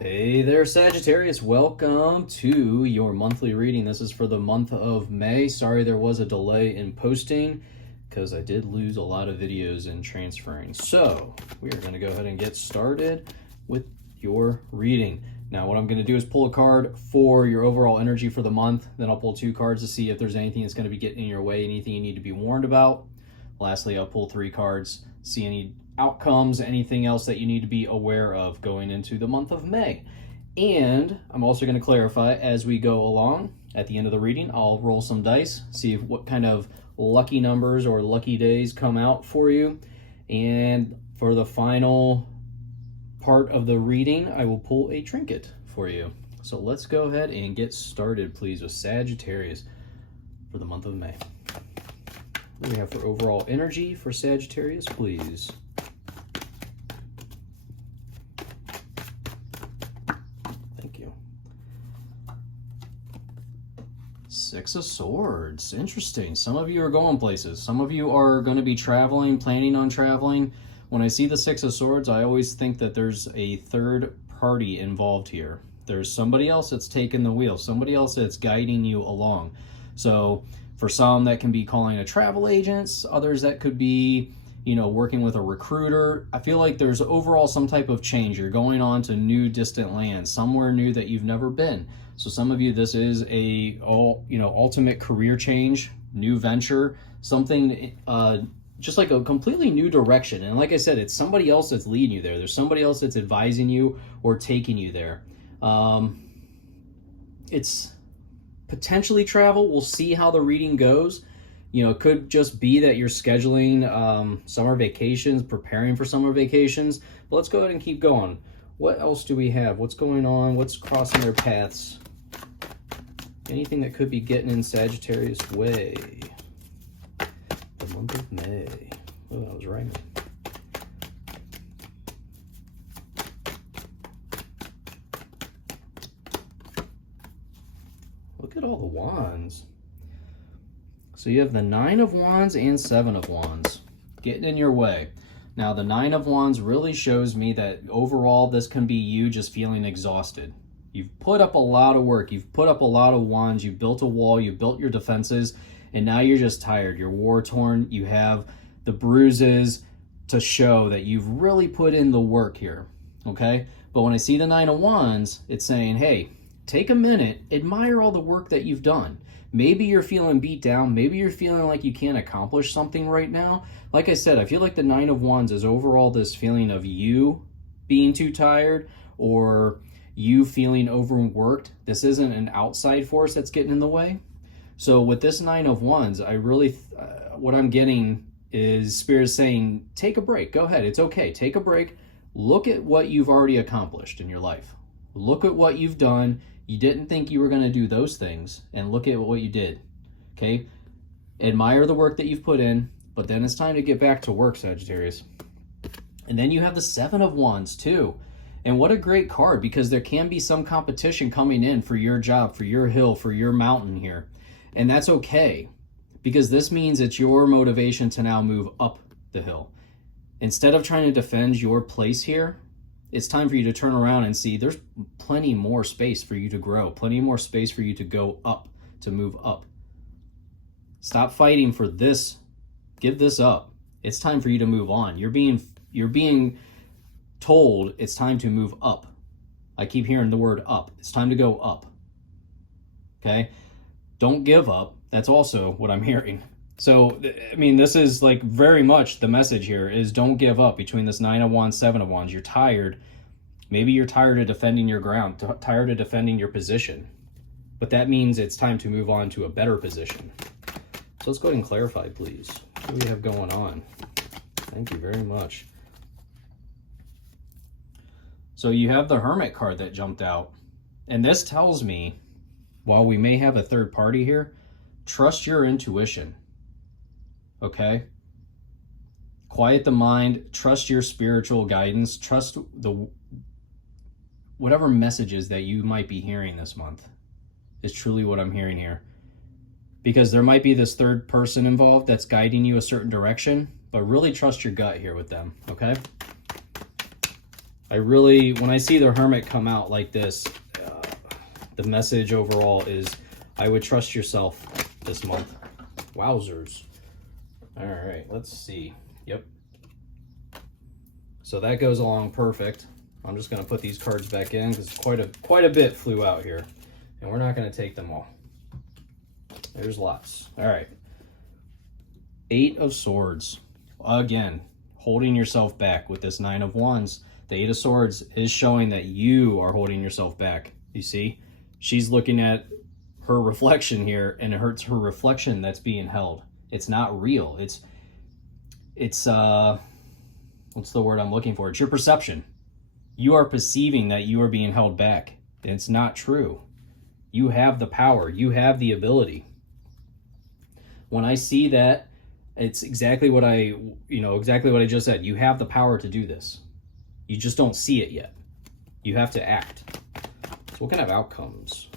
Hey there, Sagittarius. Welcome to your monthly reading. This is for the month of May. Sorry there was a delay in posting because I did lose a lot of videos in transferring. So we are going to go ahead and get started with your reading. Now what I'm going to do is pull a card for your overall energy for the month. Then I'll pull two cards to see if there's anything that's going to be getting in your way, anything you need to be warned about. Lastly, I'll pull three cards, see any outcomes, anything else that you need to be aware of going into the month of May. And I'm also going to clarify as we go along. At the end of the reading, I'll roll some dice, see what kind of lucky numbers or lucky days come out for you. And for the final part of the reading, I will pull a trinket for you. So let's go ahead and get started, please, with Sagittarius for the month of May. What do we have for overall energy for Sagittarius, please? Thank you. Six of Swords. Interesting. Some of you are going places. Some of you are going to be traveling, planning on traveling. When I see the Six of Swords, I always think that there's a third party involved here. There's somebody else that's taking the wheel, somebody else that's guiding you along. So for some, that can be calling a travel agent. Others, that could be, working with a recruiter. I feel like there's overall some type of change. You're going on to new distant lands, somewhere new that you've never been. So some of you, this is a ultimate career change, new venture, something just like a completely new direction. And like I said, it's somebody else that's leading you there. There's somebody else that's advising you or taking you there. It's potentially travel. We'll see how the reading goes. It could just be that you're scheduling summer vacations, preparing for summer vacations. But let's go ahead and keep going. What else do we have? What's going on? What's crossing their paths? Anything that could be getting in Sagittarius' way? The month of May. Oh, that was right. Look at all the wands. So you have the Nine of Wands and Seven of Wands getting in your way. Now the Nine of Wands really shows me that overall this can be you just feeling exhausted. You've put up a lot of work. You've put up a lot of wands. You've built a wall. You've built your defenses. And now you're just tired. You're war-torn. You have the bruises to show that you've really put in the work here. Okay? But when I see the Nine of Wands, it's saying, hey, take a minute, admire all the work that you've done. Maybe you're feeling beat down. Maybe you're feeling like you can't accomplish something right now. Like I said, I feel like the Nine of Wands is overall this feeling of you being too tired or you feeling overworked. This isn't an outside force that's getting in the way. So with this Nine of Wands, I really, what I'm getting is Spirit saying, take a break. Go ahead. It's okay. Take a break. Look at what you've already accomplished in your life. Look at what you've done. You didn't think you were going to do those things, and look at what you did. Okay? Admire the work that you've put in, but then it's time to get back to work, Sagittarius. And then you have the Seven of Wands too. And what a great card, because there can be some competition coming in for your job, for your hill, for your mountain here. And that's okay, because this means it's your motivation to now move up the hill. Instead of trying to defend your place here, it's time for you to turn around and see there's plenty more space for you to grow, plenty more space for you to go up, to move up. Stop fighting for this. Give this up. It's time for you to move on. You're being told it's time to move up. I keep hearing the word up. It's time to go up. Okay? Don't give up. That's also what I'm hearing. So, I mean, this is like very much the message here is don't give up between this Nine of Wands, Seven of Wands. You're tired. Maybe you're tired of defending your ground, tired of defending your position. But that means it's time to move on to a better position. So let's go ahead and clarify, please. What do we have going on? Thank you very much. So you have the Hermit card that jumped out. And this tells me, while we may have a third party here, trust your intuition. Okay? Quiet the mind, trust your spiritual guidance, trust whatever messages that you might be hearing this month is truly what I'm hearing here. Because there might be this third person involved that's guiding you a certain direction, but really trust your gut here with them, okay? I really, when I see the Hermit come out like this, the message overall is, I would trust yourself this month. Wowzers. All right, let's see. Yep. So that goes along perfect. I'm just going to put these cards back in because quite a bit flew out here. And we're not going to take them all. There's lots. All right. 8 of Swords. Again, holding yourself back with this 9 of Wands. The 8 of Swords is showing that you are holding yourself back. You see? She's looking at her reflection here, and it hurts her reflection that's being held. It's not real. It's what's the word I'm looking for? It's your perception. You are perceiving that you are being held back. It's not true. You have the power. You have the ability. When I see that, it's exactly what I just said. You have the power to do this. You just don't see it yet. You have to act. So what kind of outcomes?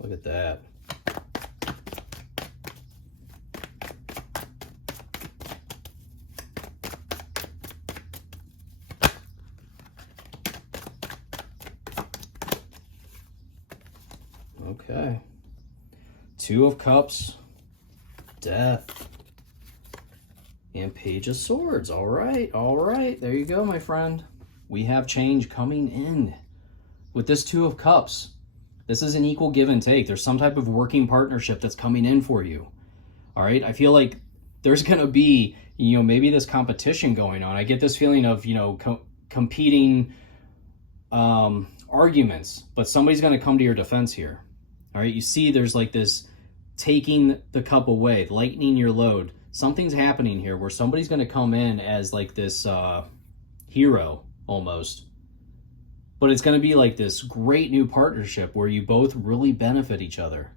Look at that. Okay. 2 of Cups, Death, and Page of Swords. All right, all right. There you go, my friend. We have change coming in with this 2 of Cups. This is an equal give and take. There's some type of working partnership that's coming in for you. All right. I feel like there's going to be, maybe this competition going on. I get this feeling of, competing arguments, but somebody's going to come to your defense here. All right. You see, there's like this taking the cup away, lightening your load. Something's happening here where somebody's going to come in as like this hero almost. But it's going to be like this great new partnership where you both really benefit each other.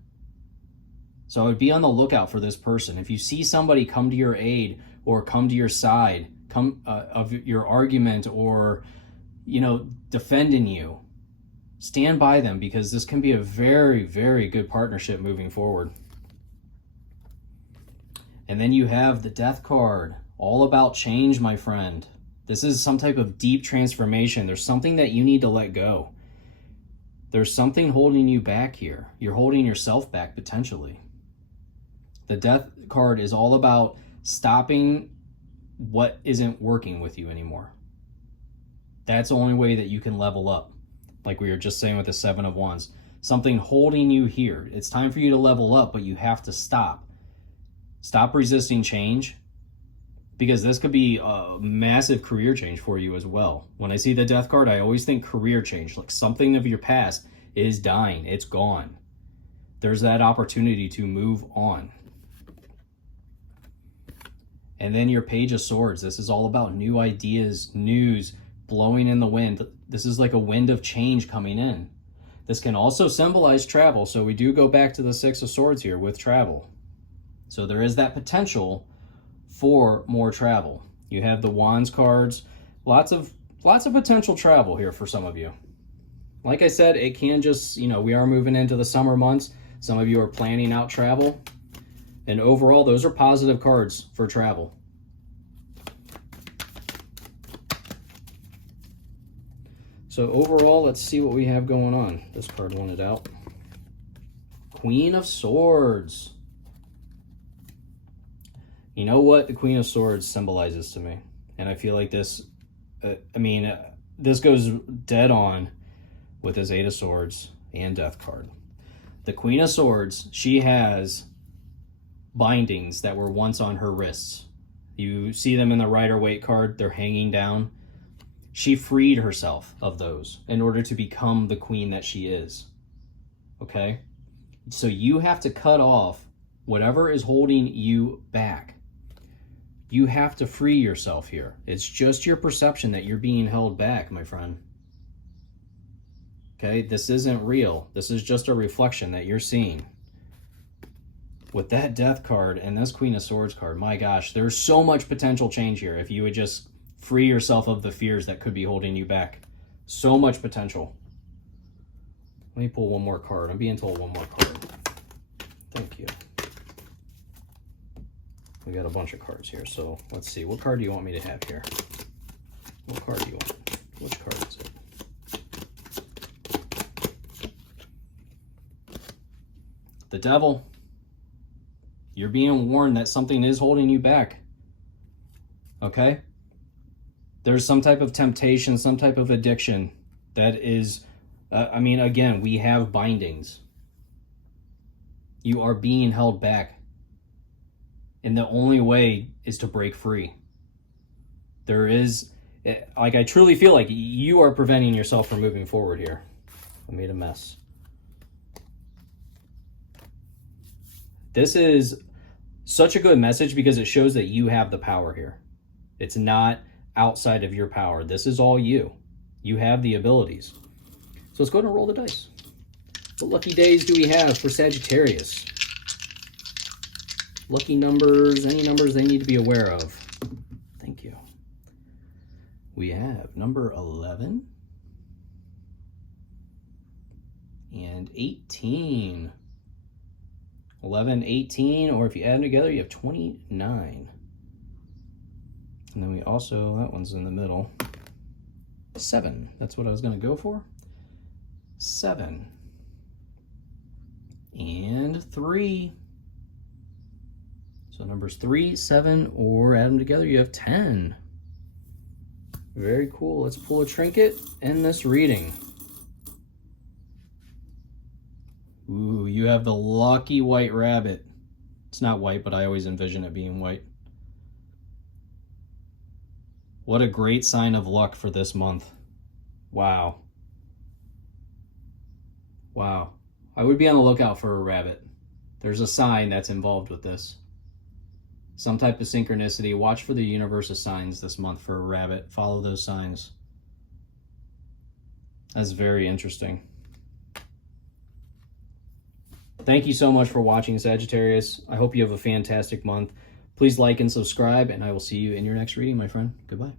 So I would be on the lookout for this person. If you see somebody come to your aid or come to your side, of your argument or, defending you, stand by them because this can be a very, very good partnership moving forward. And then you have the Death card, all about change, my friend. This is some type of deep transformation. There's something that you need to let go. There's something holding you back here. You're holding yourself back potentially. The Death card is all about stopping what isn't working with you anymore. That's the only way that you can level up. Like we were just saying with the 7 of Wands. Something holding you here. It's time for you to level up, but you have to stop. Stop resisting change. Because this could be a massive career change for you as well. When I see the Death card, I always think career change. Like something of your past is dying. It's gone. There's that opportunity to move on. And then your Page of Swords. This is all about new ideas, news, blowing in the wind. This is like a wind of change coming in. This can also symbolize travel. So we do go back to the 6 of Swords here with travel. So there is that potential for more travel. You have the Wands cards, lots of potential travel here for some of you. Like I said, it can just, we are moving into the summer months. Some of you are planning out travel. And overall, those are positive cards for travel. So overall, let's see what we have going on. This card wanted out. Queen of Swords. You know what the Queen of Swords symbolizes to me? And I feel like this, this goes dead on with this 8 of Swords and Death card. The Queen of Swords, she has bindings that were once on her wrists. You see them in the Rider-Waite card, they're hanging down. She freed herself of those in order to become the queen that she is. Okay? So you have to cut off whatever is holding you back. You have to free yourself here. It's just your perception that you're being held back, my friend. Okay? This isn't real. This is just a reflection that you're seeing. With that Death card and this Queen of Swords card, my gosh, there's so much potential change here if you would just free yourself of the fears that could be holding you back. So much potential. Let me pull one more card. I'm being told one more card. Thank you. We got a bunch of cards here, so let's see. What card do you want me to have here? What card do you want? Which card is it? The Devil. You're being warned that something is holding you back. Okay? There's some type of temptation, some type of addiction that is, I mean, again, we have bindings. You are being held back. And the only way is to break free. There is, like, I truly feel like you are preventing yourself from moving forward here. I made a mess. This is such a good message because it shows that you have the power here. It's not outside of your power. This is all you. You have the abilities. So let's go ahead and roll the dice. What lucky days do we have for Sagittarius? Lucky numbers, any numbers they need to be aware of. Thank you. We have number 11 and 18. 11, 18, or if you add them together, you have 29. And then we also, that one's in the middle, 7. That's what I was going to go for. 7. And 3. So numbers 3, 7, or add them together, you have 10. Very cool. Let's pull a trinket in this reading. Ooh, you have the lucky white rabbit. It's not white, but I always envision it being white. What a great sign of luck for this month. Wow. Wow. I would be on the lookout for a rabbit. There's a sign that's involved with this. Some type of synchronicity. Watch for the universe's signs this month for a rabbit. Follow those signs. That's very interesting. Thank you so much for watching, Sagittarius. I hope you have a fantastic month. Please like and subscribe, and I will see you in your next reading, my friend. Goodbye.